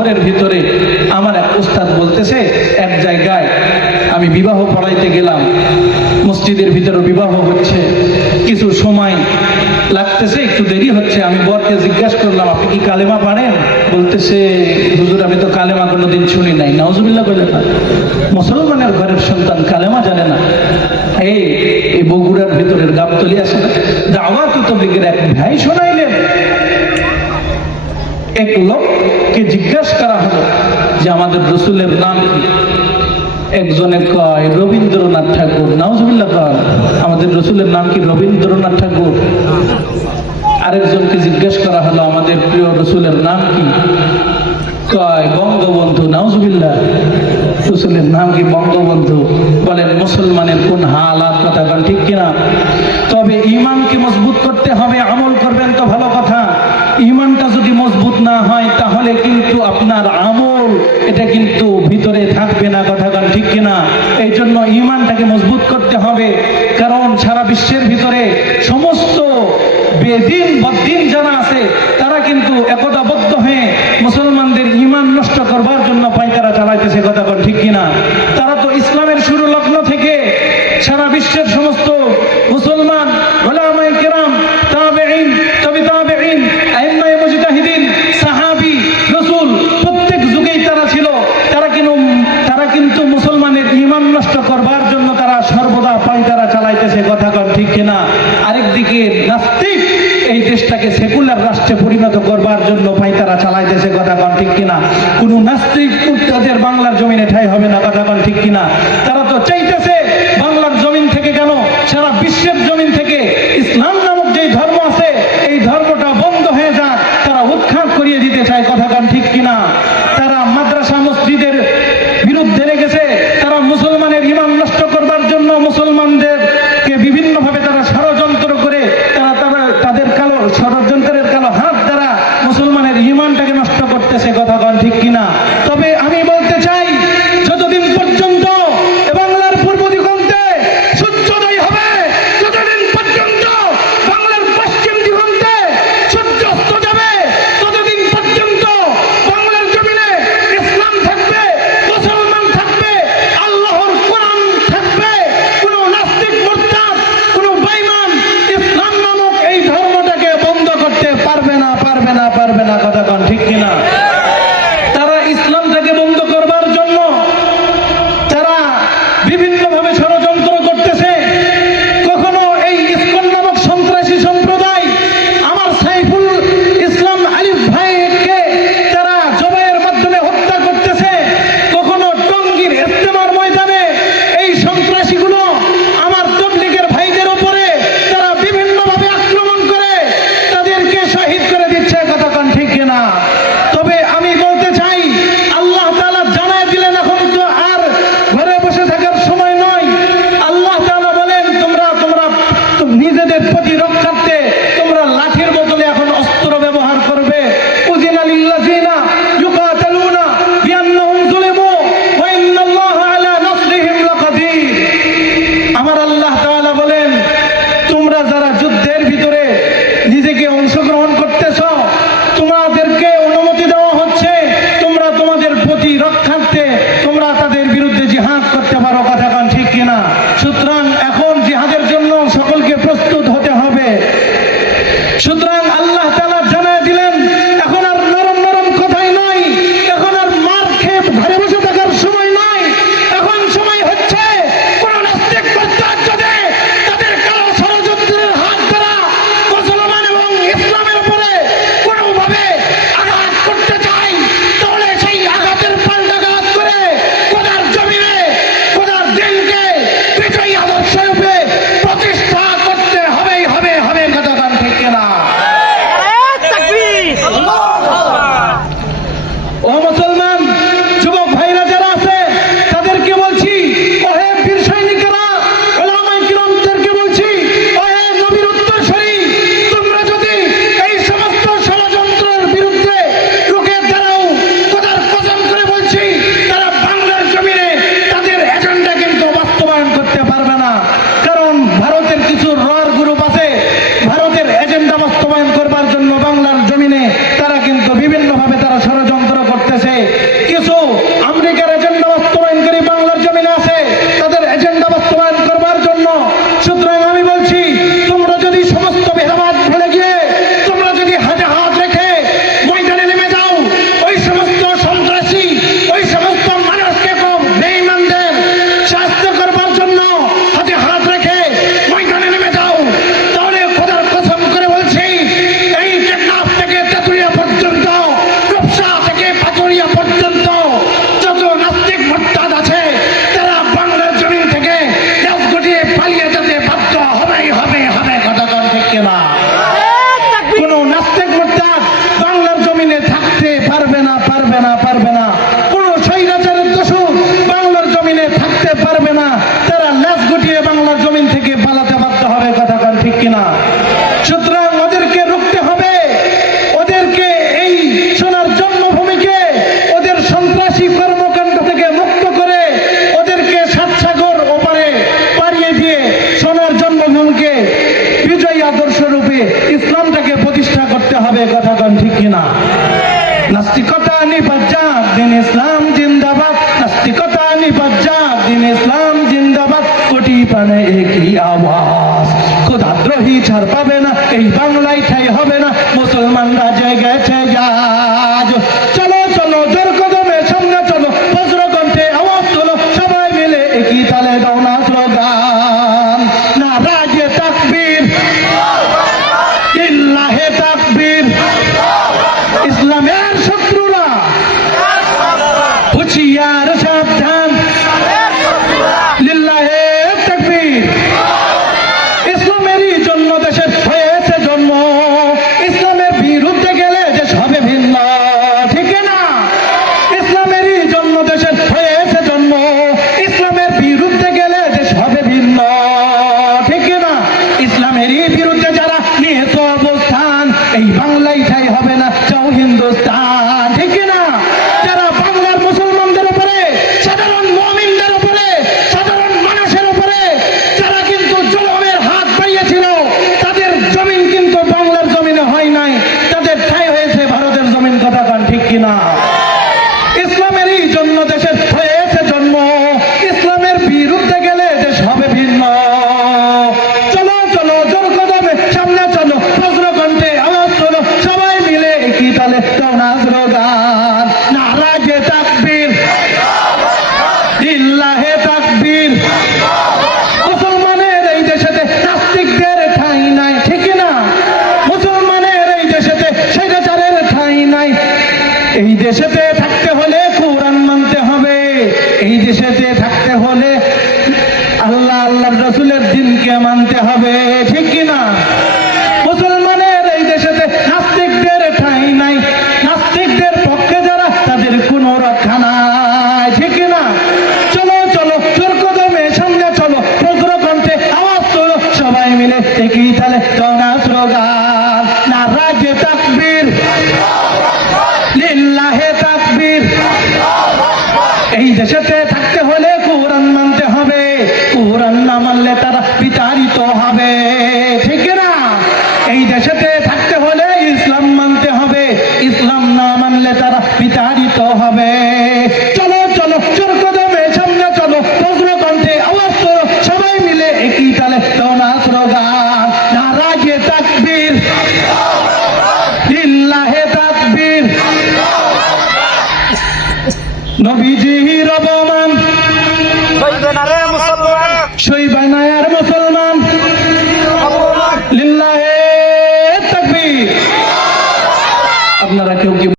শহরের ভিতরে আমার এক উস্তাদ বলতেছে, এক জায়গায় আমি বিবাহ পড়াইতে গেলাম, মসজিদের ভিতরে বিবাহ হচ্ছে, কিছু সময় লাগতেছে, একটু দেরি হচ্ছে। আমি বরকে জিজ্ঞাসা করলাম, আপনি কি কালেমা পারেন? বলতেছে, হুজুর আমি তো কালেমা কোনোদিন শুনি নাই। নাউজুবিল্লাহ বলে না, মুসলমানের ঘরের সন্তান কালেমা জানে না। এই বগুড়ার ভিতরের গাবতলি আছে না, দাওয়াত তাবলীগের এক ভাই শোনাইলেন, এক লোককে জিজ্ঞাসা করা হলো যে আমাদের রসুলের নাম কি? একজনে কয় রবীন্দ্রনাথ ঠাকুর। নাউজুবিল্লাহ কয়, আমাদের রসুলের নাম কি রবীন্দ্রনাথ ঠাকুর? আরেকজনকে জিজ্ঞাসা করা হলো আমাদের প্রিয় রসুলের নাম কি? কয় বঙ্গবন্ধু। নাউজুবিল্লাহ, রসুলের নাম কি বঙ্গবন্ধু? বলেন মুসলমানের কোন হালাত, কথা বলেন ঠিক কিনা? তবে ইমানকে মজবুত করতে হবে, আমল করবেন তো ভালো কথা। ইমানটা যদি মজবুত না হয় তাহলে কিন্তু আপনার আমল এটা কিন্তু ভিতরে থাকবে না, কথা বলেন ঠিক কিনা? এই জন্য ইমানটাকে মজবুত করতে হবে, কারণ সারা বিশ্বের ভিতরে সমস্ত বেদিন বদ্দিন যারা আছে তারা কিন্তু একতাবদ্ধ হয়ে মুসলমানদের ইমান নষ্ট করবার জন্য পায়তারা চালাইতেছে, কথা বলেন ঠিক কিনা? তারা তো ইসলামের শুরু লগ্ন থেকে সারা বিশ্বের সমস্ত মুসলমান উলামায়ে কেরাম, তাবেঈন, তবে তাবেঈন, আইম্মায়ে মুজতাহিদিন, সাহাবী, রাসূল প্রত্যেক যুগেই তারা ছিল। তারা কিন্তু মুসলমানের ঈমান নষ্ট করবার জন্য তারা সর্বদা পায়তারা চালাইতেছে, কথা বলেন ঠিক কিনা? আরেকদিকে নাস্তিক এই দেশটাকে সেকুলার রাষ্ট্রে পরিণত করবার জন্য পায়তারা চালাইতেছে, কথা বলেন ঠিক কিনা? কোন নাস্তিক তাদের বাংলার জমিনে ঠাঁই হবে না, কথা বলেন ঠিক কিনা? তারা তো চাইতেছে বাংলার জমিন থেকে কেন, সারা বিশ্বের জমিন থেকে ইসলাম নামক যে ধর্ম আছে এই ধর্মটা বন্ধ হয়ে যাক, তারা উৎখাত করিয়ে দিতে চায়, কথা বলেন ঠিক কিনা? তারা মাদ্রাসা মসজিদের বিরুদ্ধে লেগেছে, তারা মুসলমানের ঈমান নষ্ট করবার জন্য মুসলমানদেরকে বিভিন্নভাবে তারা ষড়যন্ত্র করে তাদের কালো ষড়যন্ত্রের কালো হাত দ্বারা মুসলমানের ঈমানটাকে নষ্ট করতেছে, কথা বলেন ঠিক কিনা? তবে আমি বলতে চাই, যতদিন পর্যন্ত বাংলার পূর্ব দিগন্তে সূর্যোদয় হবে, যতদিন পর্যন্ত বাংলার পশ্চিম দিগন্তে সূর্য অস্ত যাবে, ততদিন পর্যন্ত বাংলার জমিনে ইসলাম থাকবে, মুসলমান থাকবে, আল্লাহর কোরআন থাকবে। কোন নাস্তিক, মুরতাদ, কোন বেঈমান ইসলাম নামক এই ধর্মটাকে বন্ধ করতে পারবে না, পারবে না, পারবে না, কথা বলেন ঠিক কিনা? তারা ইসলামটাকে বন্ধ করবার জন্য তারা বিভিন্নভাবে ষড়যন্ত্র করতেছে। কখনো এই ইসকন নামক সন্ত্রাসী সম্প্রদায় আমার সাইফুল ইসলাম আলিফ ভাইকে তারা জবাইয়ের মাধ্যমে হত্যা করতেছে, কখনো টঙ্গীর ইজতেমার ময়দানে এই সন্ত্রাসীগুলো আমার তাবলীগের ভাইদের উপরে তারা বিভিন্নভাবে আক্রমণ করে তাদেরকে শহীদ করে দিচ্ছে, কথা বলেন ঠিক কিনা? তবে আমি বলতে চাই, আল্লাহ তাআলা জানায় দিলেন এখন তো আর ঘরে বসে থাকার সময় নয়। আল্লাহ তাআলা বলেন তোমরা নিজেদের প্রতিরক্ষার্থে তোমরা লাঠির বদলে এখন অস্ত্র ব্যবহার করবে। উযিনা লিল্লাযিনা ইউকাতালুনা বিআন্নাহুম যুলিমু ওয়া ইন্নাল্লাহা আলা নাসরিহিম লাকাদির। আমার আল্লাহ তাআলা বলেন, তোমরা যারা যুদ্ধের ভিতরে নিজেকে অংশগ্রহণ করতেছ, তোমাদেরকে অনুমতি দেওয়া হচ্ছে তোমরা তোমাদের প্রতিরক্ষার্থে তোমরা তাদের বিরুদ্ধে জিহাদ করতে পারো, কথা বলেন ঠিক কিনা? সুতরাং এখন জিহাদের জন্য সকলকে প্রস্তুত হতে হবে। সুতরাং আল্লাহ তাআলা জানায় দিলেন এখন আর নরম নরম কথাই পারবে না, পারবে না। কোন স্বৈরাচারের দোষর বাংলার জমিনে থাকতে পারবে না। তারা লেজ গুটিয়ে বাংলার জমিন থেকে পালাতে বাধ্য হবে, কথা কান ঠিক কিনা? সুতরাং ওদেরকে রুখতে হবে, ওদেরকে এই সোনার জন্মভূমিকে ওদের সন্ত্রাসী কর্মকাণ্ড থেকে মুক্ত করে ওদেরকে সাত সাগর ওপারে পাড়িয়ে দিয়ে সোনার জন্মভূমিকে বিজয়ী আদর্শ রূপে ইসলামটাকে প্রতিষ্ঠা করতে হবে, কথা কান ঠিক কিনা? নাস্তিকতা নিপাত যাক, দিন ইসলাম জিন্দাবাদ। নাস্তিকতা নিপাত যাক, দিন ইসলাম জিন্দাবাদ। কোটি প্রাণে একই আওয়াজ, খোদাদ্রোহী ছাড় পাবে না, এই বাংলায় ঠাই হবে না, মুসলমানরা জেগেছে আজ। চলো চলো জোর কদমে সামনে চলো, বজ্রকণ্ঠে আওয়াজ তোলো, সবাই মিলে একই তালে দাও না স্লোগান। নারায়ে তাকবীর, লিল্লাহে তাকবীর। ইসলামের শত্রুরা হুঁশিয়ার সাবধান, লিল্লাহে তাকবীর। ইসলামেরই জন্য দেশের হয়েছে জন্ম, ইসলামের বিরুদ্ধে গেলে দেশ হবে ভিন্ন, ঠিক না? ইসলামেরই জন্য দেশের হয়েছে জন্ম, ইসলামের বিরুদ্ধে গেলে দেশ হবে ভিন্ন, ঠিক না? ইসলামেরই বিরুদ্ধে যারা নিয়েছে অবস্থান, এই বাংলায় ঠাই হবে না, চাও হিন্দুস্তান, ঠিক না? যারা বাংলার মুসলমানদের উপরে, সাধারণ মুমিনদের উপরে, সাধারণ মানুষের উপরে যারা কিন্তু জুলুমের হাত বাড়িয়েছিল, তাদের জমিন কিন্তু বাংলার জমিনে হয় নাই, তাদের ঠাই হয়েছে ভারতের জমিন, কথা কান ঠিক কিনা? ইসলামেরই জন্য দেশের হয়েছে জন্ম, ইসলামের বিরুদ্ধে গেলে দেশ হবে ভিন্ন। চলো চলো জোর কদমে সামনে চলো, বজ্রকণ্ঠে আওয়াজ তোলো, সবাই মিলে একই তালে দাও না স্লোগান। নারায়ে তাকবীর, লিল্লাহে তাকবীর। মুসলমানের এই দেশেতে নাস্তিকদের ঠাঁই নাই, ঠিক না? মুসলমানের এই দেশেতে স্বৈরাচারের ঠাঁই নাই। এই দেশেতে থাকতে হলে কোরআন মানতে হবে, এই দেশেতে থাকতে হলে আল্লাহ আল্লাহর রাসূলের দ্বীনকে মানতে হবে, ঠিক কিনা? মুসলমানের এই দেশেতে নাস্তিকদের ঠাঁই নাই, নাস্তিকদের পক্ষে যারা তাদের কোনো রক্ষা নাই, ঠিক কিনা? চলো চলো জোর কদমে সামনে চলো, বজ্রকণ্ঠে আওয়াজ তোলো, সবাই মিলে একই তালে দাও না স্লোগান। নারায়ে তাকবীর, লিল্লাহে তাকবীর। এই দেশেতে থাকতে হলে কোরআন মানতে হবে, কোরআন না মানলে তারা বিতাড়িত হবে, ঠিক না? এই দেশেতে থাকতে হলে ইসলাম মানতে হবে, ইসলাম না মানলে তারা বিতাড়িত হবে। চলো চলো জোর কদমে সামনে চলো, বজ্রকণ্ঠে আওয়াজ তোলো, সবাই মিলে একই তালে দাও না স্লোগান। নারায়ে তাকবীর, লিল্লাহে তাকবীর। নবীজির অবমান সইবে না রে মুসলমান, সইবে না